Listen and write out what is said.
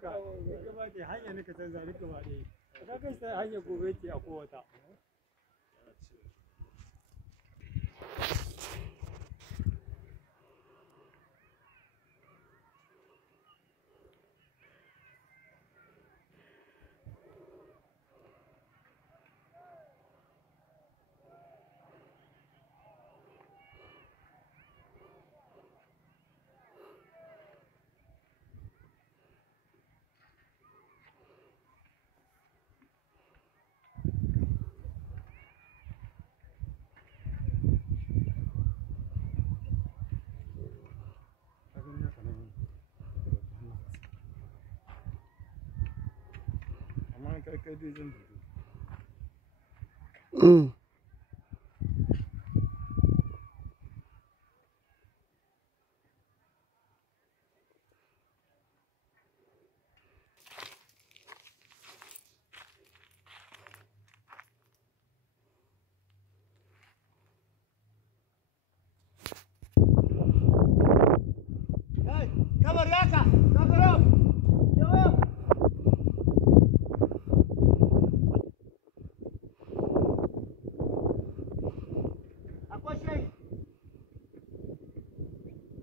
duka gaba da hanya ne ka canza duka ba dai ka kai sai hanya gobe ce a kowata Mm.